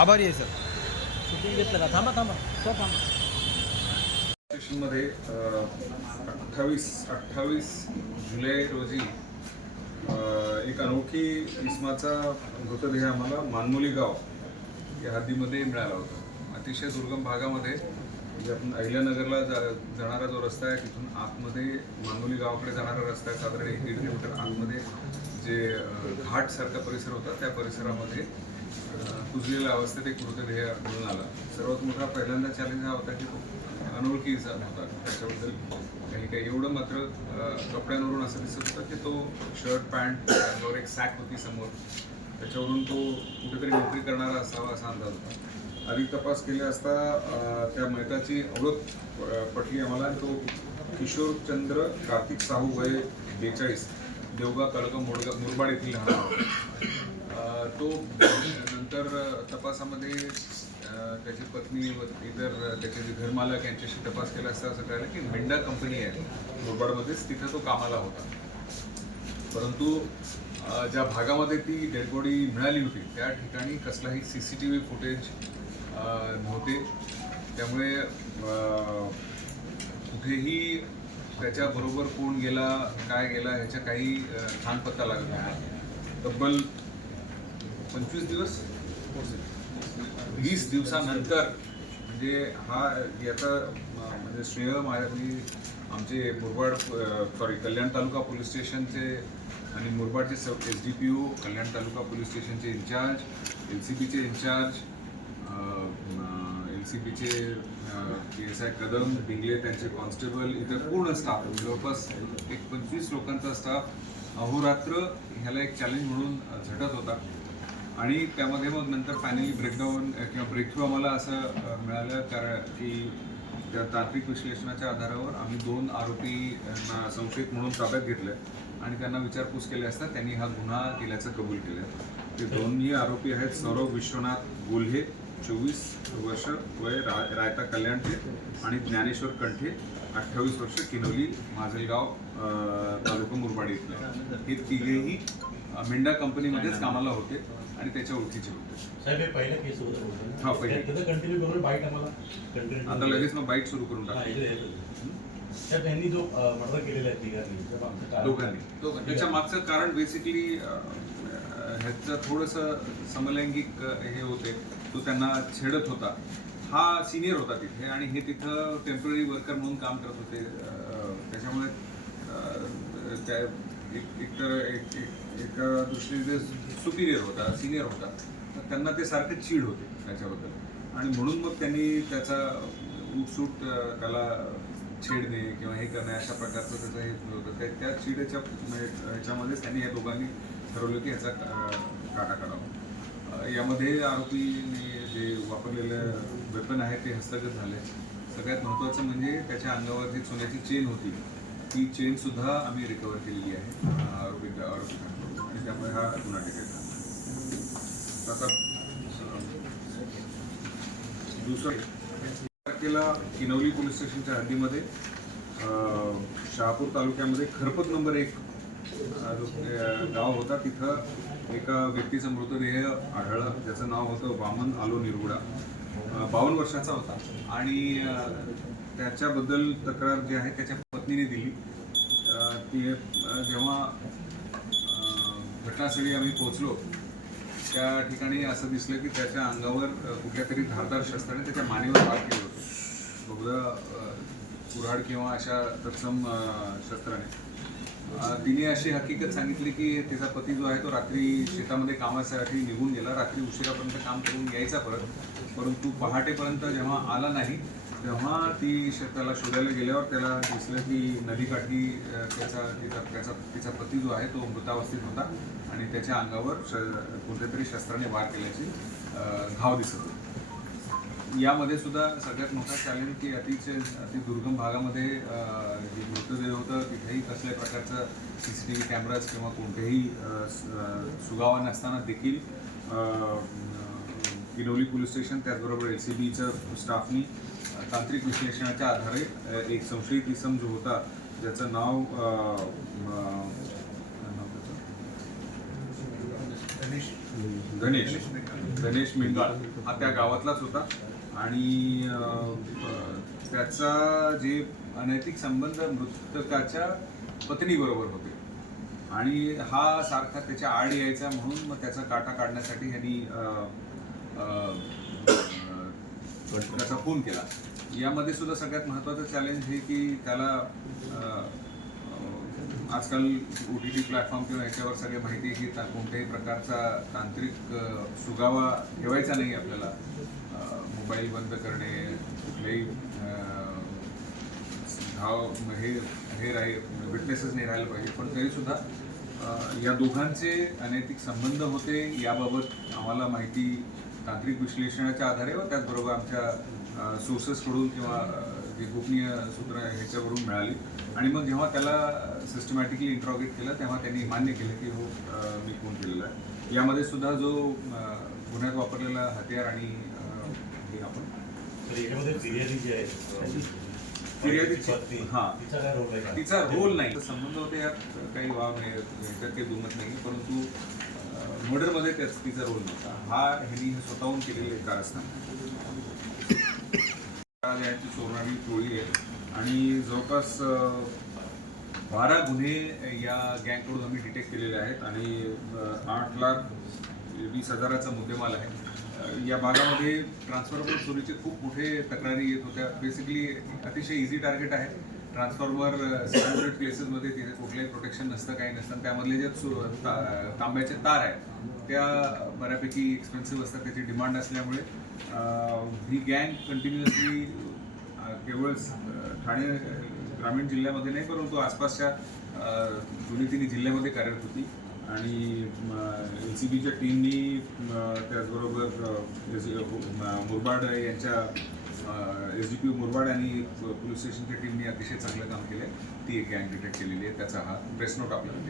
आभारी आहे sir. Shooting घेतलं का? थांबा थांबा तो थांबा. स्टेशनमध्ये 28 जुलै रोजी एक अनोखी इसमाचा मृतदेह आम्हाला मानमोली गाव या हद्दीमध्ये मिळाला होता. अतिशय दुर्गम भागामध्ये म्हणजे आपण अहिल्यानगरला जाणारा जो रस्ता आहे तिथून आतमध्ये मानमोली गावाकडे जाणारा रस्ता आहे, साधारण 1-1.5 किलोमीटर आतमध्ये जे घाटसारखा परिसर होता त्या परिसरामध्ये कुजलेल्या अवस्थेत एक मृतदेह मिळून आला. सर्वात मोठा पहिल्यांदा चॅलेंज हा होता की तो अनोळखीचा होता. त्याच्याबद्दल काही एवढं मात्र कपड्यांवरून असं दिसत होतं की तो शर्ट पॅन्ट अंगावर एक सॅक होती समोर, त्याच्यावरून तो कुठेतरी नोकरी करणारा असावा असा अंदाज होता. अधिक तपास केले असता त्या मयताची ओळख पटली आम्हाला. तो किशोरचंद्र कार्तिक साहू वय 42 देवगाव तालुका मुरबाड येथील राहणार. तो नंतर तपासामध्ये त्याची पत्नी व इतर त्याचे जे घरमालक यांच्याशी तपास केला असता असं कळलं की मेंढा कंपनी आहे मुरबाडमध्येच, तिथं तो कामाला होता. परंतु ज्या भागामध्ये ती डेड बॉडी मिळाली होती त्या ठिकाणी कसलाही CCTV फुटेज नव्हते. त्यामुळे कुठेही त्याच्याबरोबर कोण गेला काय गेला ह्याच्या काही ठाणपत्ता लागत नाही. तब्बल 25 दिवस 20 दिवसानंतर म्हणजे याचा म्हणजे श्रेय मी आमचे कल्याण तालुका पोलीस स्टेशनचे आणि मुरबाडचे SDPO, कल्याण तालुका पोलीस स्टेशनचे इंचार्ज, LCPचे इंचार्ज, LCPचे PSI कदम डिंगले, त्यांचे कॉन्स्टेबल, इतर पूर्ण स्टाफ जवळपास एक 25 लोकांचा स्टाफ अहोरात्र ह्याला एक चॅलेंज म्हणून झटत होता. आणि त्यामध्ये मग नंतर फायनली ब्रेकडाऊन किंवा ब्रेकथ्रू आम्हाला असं मिळालं कारण की त्या तांत्रिक विश्लेषणाच्या आधारावर आम्ही 2 आरोपींना संशयित म्हणून ताब्यात घेतलं आणि त्यांना विचारपूस केली असता त्यांनी हा गुन्हा केल्याचं कबूल केलं. ते दोन्ही आरोपी आहेत सौरभ विश्वनाथ गोल्हे 24 वर्ष वय रायता कल्याणचे आणि ज्ञानेश्वर कंठे 28 वर्ष किनवली माजलगाव तालुका मुरबाड इथले. हे तिघेही मेंढा कंपनीमध्येच कामाला होते आणि त्याच्या ओळखीचे होते. साहेब पहिला केस होता. हा पहिले कंटिन्यू करून बाईट आम्हाला आता लगेच मग बाईट सुरू करून टाकतो. त्यांनी जो मर्डर केलेला आहे दोघांनी त्याच्या मागचं कारण बेसिकली ह्याचं थोडंसं समलैंगिक हे होते. तो त्यांना छेडत होता. हा सिनियर होता तिथे आणि हे तिथं टेम्पररी वर्कर म्हणून काम करत होते. त्याच्यामुळे त्या एका दृष्टीने सुपिरियर होता, सिनियर होता, तर त्यांना ते सारखं चीड होते त्याच्याबद्दल आणि म्हणून मग त्यांनी त्याचा उठसूट त्याला छेडणे किंवा हे करणे अशा प्रकारचं त्याचं हे होतं. त्या चीडच्या ह्याच्यामध्येच त्यांनी या दोघांनी ठरवलं की ह्याचा काटा काढावा. यामध्ये आरोपीने जे वापरलेलं वेपन आहे ते हस्तगत झाले. सगळ्यात महत्त्वाचं म्हणजे त्याच्या अंगावर जी सोन्याची चेन होती ती चेन सुद्धा आम्ही रिकवर केलेली आहे आरोपींकडून आणि त्यामुळे हा गुन्हा टिकेल. आता दुसरं तारखेला किनवली पोलीस स्टेशनच्या हद्दीमध्ये शहापूर तालुक्यामध्ये खरपत नंबर 1 गाव होता. तिथं एका व्यक्तीचा मृतदेह आढळला ज्याचं नाव होतं वामन आलो निरगुडा. 52 वर्षाचा होता आणि त्याच्याबद्दल तक्रार जी आहे त्याच्या पत्नीने दिली. ती जेव्हा घटनास्थळी आम्ही पोहोचलो त्या ठिकाणी असं दिसलं की त्याच्या अंगावर कुठल्या तरी धारदार शस्त्राने त्याच्या मानेवर वार केलं होतं, बहुधा कुऱ्हाड किंवा अशा तत्सम शस्त्राने. तिने अशी हकीकत सांगितली की तिचा पती जो आहे तो रात्री शेतामध्ये कामासाठी निघून गेला. रात्री उशिरापर्यंत काम करून यायचा परंतु पहाटेपर्यंत जेव्हा आला नाही तेव्हा ती त्याला शोधायला गेल्यावर त्याला दिसलं की नदीकाठी तिचा पती जो आहे तो मृतावस्थेत होता आणि त्याच्या अंगावर कोणत्या तरी शस्त्राने वार केल्याची घाव दिसत होते. यामध्ये सुद्धा सगळ्यात मोठा चॅलेंज की अति दुर्गम भागामध्ये जे मृतदेह होतं तिथेही कसल्याही प्रकारचं CCTV कॅमेराज किंवा कोणतेही सुगावा नसताना देखील किनवली पोलीस स्टेशन त्याचबरोबर LCBचं स्टाफनी तांत्रिक विश्लेषणाच्या आधारे एक संशयित इसम जो होता ज्याचं नाव गणेश मिंगाळ हा त्या गावातलाच होता आणि त्याचा जे अनैतिक संबंध मृतकाच्या पत्नीबरोबर होते आणि हा सारखा त्याच्या आड यायचा म्हणून मग त्याचा काटा काढण्यासाठी ह्यांनी त्याचा खून केला. यामध्ये सुद्धा सगळ्यात महत्त्वाचं चॅलेंज हे की त्याला आजकाल OTT प्लॅटफॉर्म किंवा ह्याच्यावर सगळे माहिती आहे की कोणत्याही प्रकारचा तांत्रिक सुगावा ठेवायचा नाही आपल्याला. मोबाईल बंद करणे, कुठलेही हे विटनेसेस नाही राहायला पाहिजे. पण तरीसुद्धा या दोघांचे अनैतिक संबंध होते याबाबत आम्हाला माहिती तांत्रिक विश्लेषणाच्या आधारे व त्याचबरोबर आमच्या सोर्सेसकडून किंवा जे गोपनीय सूत्र ह्याच्यावरून मिळाली आणि मग जेव्हा त्याला सिस्टमॅटिकली इंट्रॉगेट केलं तेव्हा त्यांनी मान्य केलं की हो मी खून केलेला आहे. यामध्ये सुद्धा जो गुन्ह्यात वापरलेला हत्यार आणि हे आपण याच्यामध्ये फिर्यादी जी आहे तिचा रोल नाही, संबंध होते यात काही वाव नाही, याच्यात काही दुमत नाही. परंतु मर्डरमध्ये तिचा रोल नव्हता. हा ह्यांनी स्वतःहून केलेले कारस्थान यांची चोरणारी टोळी आहे आणि जवळपास 12 गुन्हे या गँगकडून आम्ही डिटेक्ट केलेले आहेत आणि 8,20,000चा मुद्देमाल आहे. या भागामध्ये ट्रान्सफॉर्मर चोरीचे खूप मोठे तक्रारी येत होत्या. बेसिकली अतिशय इझी टार्गेट आहे. ट्रान्सफॉर्मर सेपरेट प्लेसेसमध्ये तिथे कुठलंही प्रोटेक्शन नसतं, काही नसतं. त्यामधले जे तांब्याचे तार आहेत त्या बऱ्यापैकी एक्सपेन्सिव्ह असतात, त्याची डिमांड असल्यामुळे ही गँग कंटिन्युअसली केवळ ठाणे ग्रामीण जिल्ह्यामध्ये नाही परंतु आसपासच्या 2-3 जिल्ह्यामध्ये कार्यरत होती आणि LCBच्या टीमनी त्याचबरोबर मुरबाड यांच्या SDPO मुरबाड आणि पोलीस स्टेशनच्या टीमनी अतिशय चांगलं काम केलं. ती एक गँग डिटेक्ट केलेली आहे. त्याचा हा प्रेस नोट आपल्याला